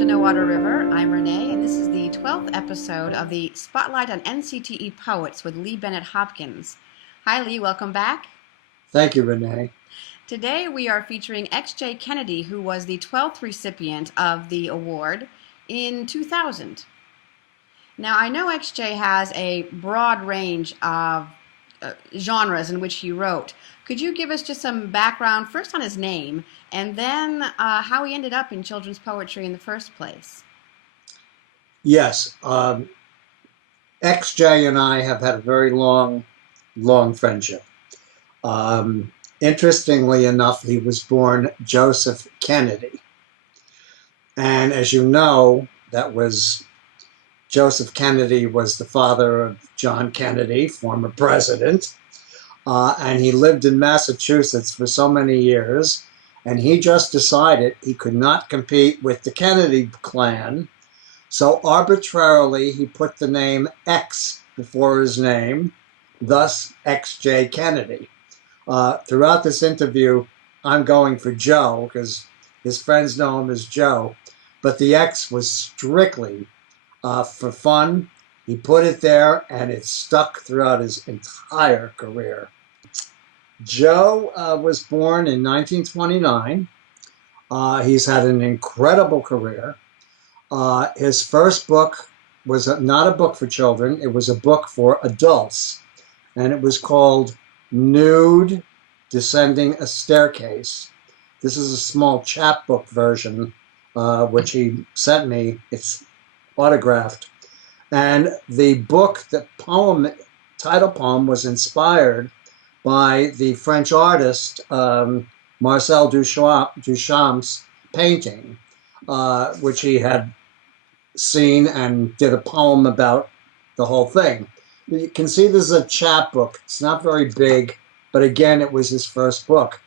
to No Water River. I'm Renee, and this is the 12th episode of the Spotlight on NCTE Poets with Bennett Hopkins. Hi, Lee. Welcome back. Thank you, Renee. Today we are featuring X.J. Kennedy, who was the 12th recipient of the award in 2000. Now, I know X.J. has a broad range of genres in which he wrote. Could you give us just some background, first on his name, and then how he ended up in children's poetry in the first place? Yes. XJ and I have had a very long friendship. Interestingly enough, he was born Joseph Kennedy. And as you know, Joseph Kennedy was the father of John Kennedy, former president. And he lived in Massachusetts for so many years. And he just decided he could not compete with the Kennedy clan. So arbitrarily, he put the name X before his name, thus X.J. Kennedy. Throughout this interview, I'm going for Joe because his friends know him as Joe. But the X was strictly for fun. He put it there, and it stuck throughout his entire career. Joe was born in 1929. He's had an incredible career. His first book was not a book for children. It was a book for adults, and it was called NUDE, Descending a Staircase. This is a small chapbook version, which he sent me. It's autographed. And the book, the title poem was inspired by the French artist Marcel Duchamp's painting, which he had seen and did a poem about the whole thing. You can see this is a chapbook. It's not very big, but again, it was his first book.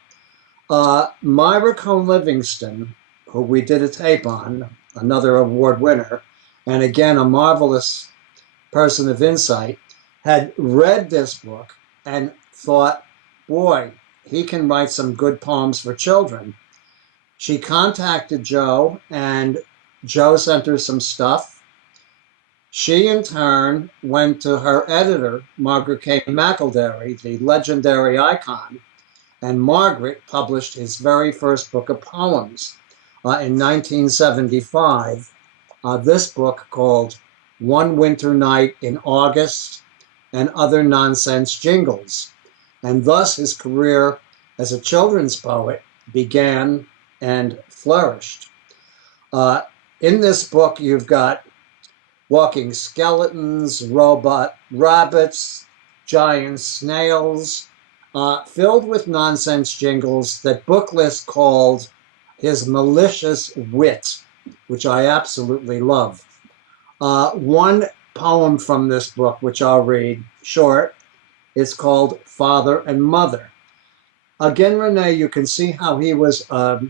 Myra Cohn Livingston, who we did a tape on, another award winner, and again, a marvelous person of insight, had read this book and thought, boy, he can write some good poems for children. She contacted Joe, and Joe sent her some stuff. She, in turn, went to her editor, Margaret K. McElderry, the legendary icon, and Margaret published his very first book of poems in 1975. This book called One Winter Night in August and Other Nonsense Jingles. And thus his career as a children's poet began and flourished. In this book, you've got walking skeletons, robot rabbits, giant snails, filled with nonsense jingles that Booklist called his malicious wit, which I absolutely love. One poem from this book, which I'll read short, is called Father and Mother. Again, Renee, you can see how he was a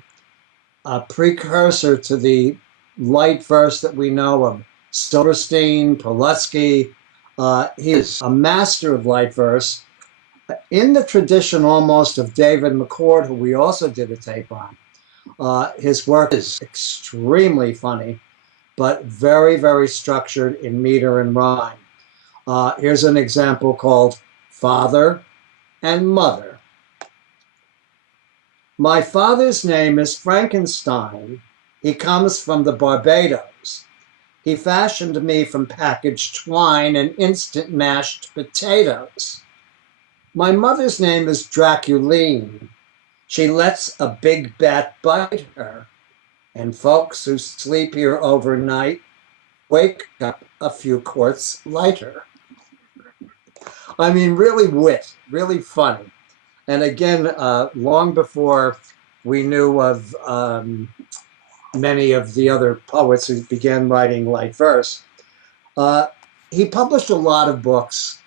precursor to the light verse that we know of Silverstein, Pulaski. He is a master of light verse in the tradition almost of David McCord, who we also did a tape on. His work is extremely funny, but very, very structured in meter and rhyme. Here's an example called Father and Mother. My father's name is Frankenstein. He comes from the Barbados. He fashioned me from packaged twine and instant mashed potatoes. My mother's name is Draculine. She lets a big bat bite her, and folks who sleep here overnight wake up a few quarts lighter. I mean, really wit, really funny. And again, long before we knew of many of the other poets who began writing light verse, he published a lot of books.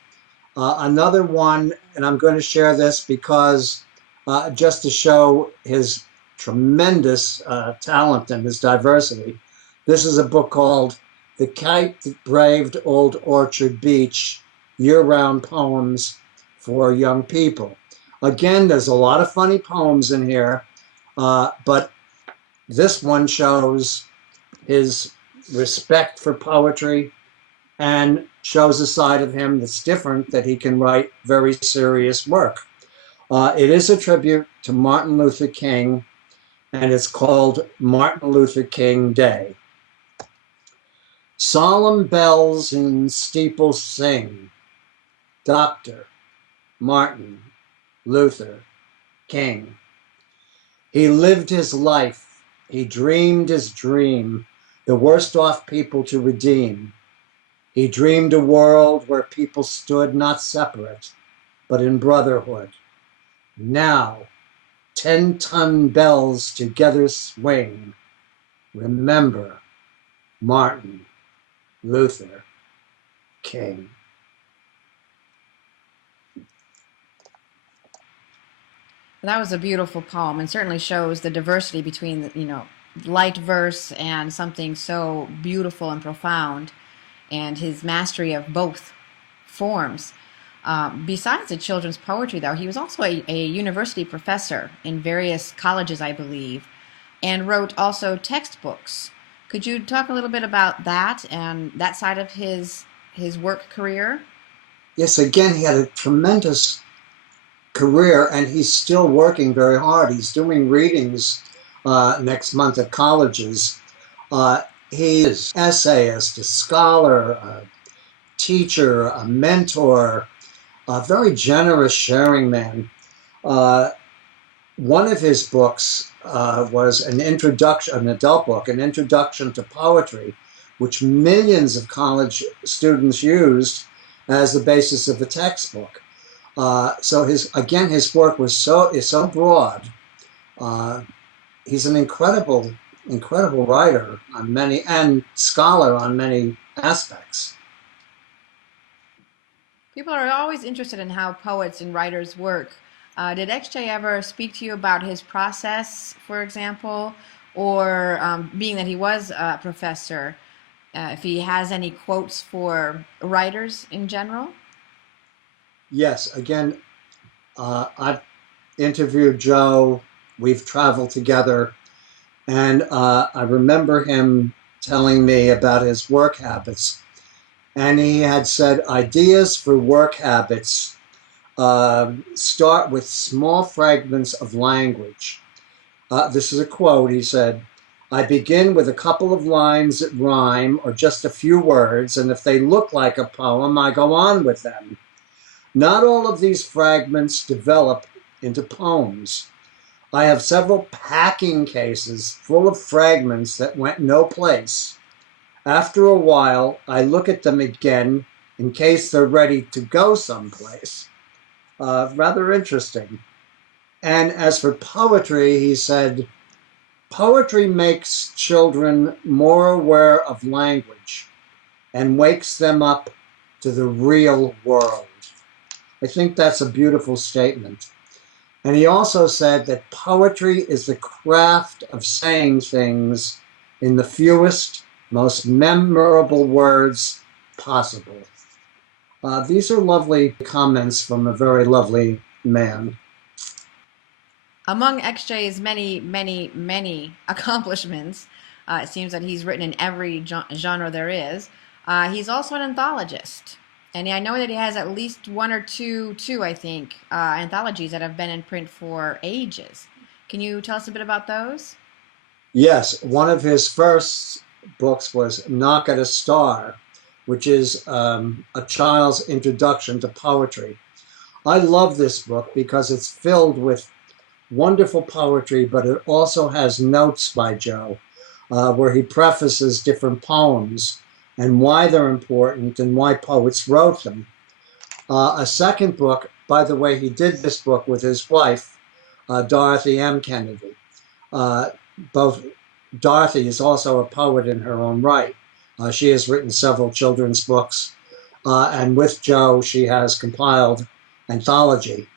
Another one, and I'm going to share this because just to show his tremendous talent and his diversity. This is a book called The Kite That Braved Old Orchard Beach, Year-Round Poems for Young People. Again, there's a lot of funny poems in here, but this one shows his respect for poetry, and shows a side of him that's different, that he can write very serious work. It is a tribute to Martin Luther King, and it's called Martin Luther King Day. Solemn bells in steeples sing, Dr. Martin Luther King. He lived his life, he dreamed his dream, the worst off people to redeem. He dreamed a world where people stood not separate, but in brotherhood. Now, 10-ton bells together swing. Remember Martin Luther King. That was a beautiful poem, and certainly shows the diversity between, light verse and something so beautiful and profound, and his mastery of both forms. Besides the children's poetry, though, he was also a university professor in various colleges, I believe, and wrote also textbooks. Could you talk a little bit about that and that side of his work career? Yes, again, he had a tremendous career, and he's still working very hard. He's doing readings next month at colleges. He is an essayist, a scholar, a teacher, a mentor, a very generous, sharing man. One of his books was an adult book, an introduction to poetry, which millions of college students used as the basis of the textbook. So his work is so broad. He's an incredible writer on many, and scholar on many aspects. People are always interested in how poets and writers work. Did XJ ever speak to you about his process, for example, or being that he was a professor, if he has any quotes for writers in general? Yes, again, I've interviewed Joe, we've traveled together, and I remember him telling me about his work habits. And he had said, ideas for work habits start with small fragments of language. This is a quote. He said, I begin with a couple of lines that rhyme or just a few words, and if they look like a poem, I go on with them. Not all of these fragments develop into poems. I have several packing cases full of fragments that went no place. After a while, I look at them again in case they're ready to go someplace. Rather interesting. And as for poetry, he said, poetry makes children more aware of language and wakes them up to the real world. I think that's a beautiful statement. And he also said that poetry is the craft of saying things in the fewest, most memorable words possible. These are lovely comments from a very lovely man. Among XJ's many, many, many accomplishments, it seems that he's written in every genre there is. He's also an anthologist. And I know that he has at least one or two, I think, anthologies that have been in print for ages. Can you tell us a bit about those? Yes, one of his first books was Knock at a Star, which is a child's introduction to poetry. I love this book because it's filled with wonderful poetry, but it also has notes by Joe, where he prefaces different poems and why they're important and why poets wrote them. A second book, by the way, he did this book with his wife, Dorothy M. Kennedy. Dorothy is also a poet in her own right. She has written several children's books, and with Joe, she has compiled anthology.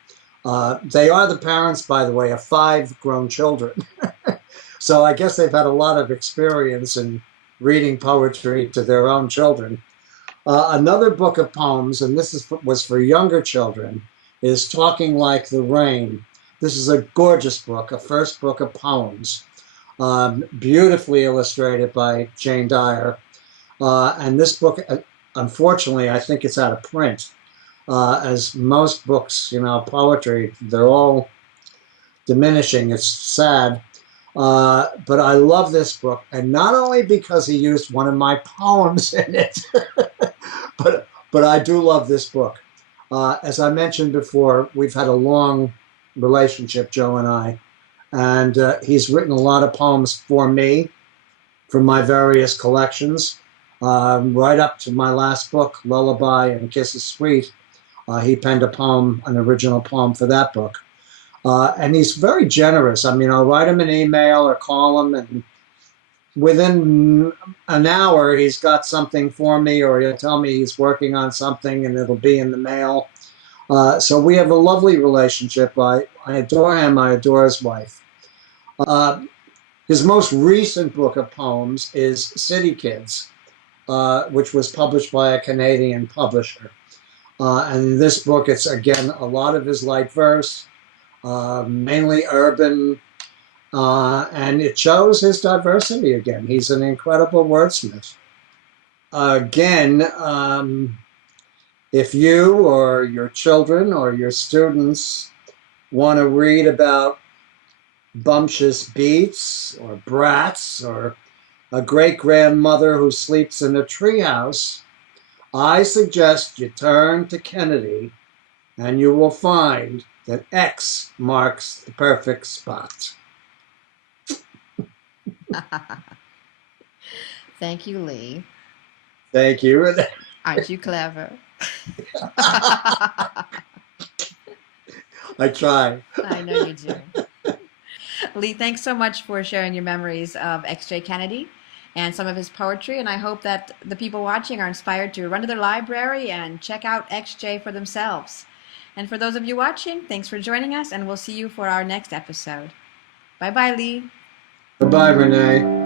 They are the parents, by the way, of 5 grown children. So I guess they've had a lot of experience in reading poetry to their own children. Another book of poems, and this was for younger children, is Talking Like the Rain. This is a gorgeous book, a first book of poems. beautifully illustrated by Jane Dyer. And this book, unfortunately, I think it's out of print. As most books, poetry, they're all diminishing. It's sad. But I love this book, and not only because he used one of my poems in it, but I do love this book. As I mentioned before, we've had a long relationship, Joe and I, and he's written a lot of poems for me from my various collections, right up to my last book, Lullaby and Kisses Sweet. He penned a poem, an original poem for that book. And he's very generous. I mean, I'll write him an email or call him, and within an hour, he's got something for me, or he'll tell me he's working on something and it'll be in the mail. So we have a lovely relationship. I adore him. I adore his wife. His most recent book of poems is City Kids, which was published by a Canadian publisher. And in this book, it's, again, a lot of his light verse, mainly urban, and it shows his diversity again. He's an incredible wordsmith. Again, if you or your children or your students want to read about bumptious beats or brats or a great-grandmother who sleeps in a treehouse, I suggest you turn to Kennedy, and you will find that X marks the perfect spot. Thank you, Lee. Thank you. Aren't you clever? I try. I know you do. Lee, thanks so much for sharing your memories of X.J. Kennedy and some of his poetry, and I hope that the people watching are inspired to run to their library and check out X.J. for themselves. And for those of you watching, thanks for joining us, and we'll see you for our next episode. Bye-bye, Lee. Bye-bye, Renee.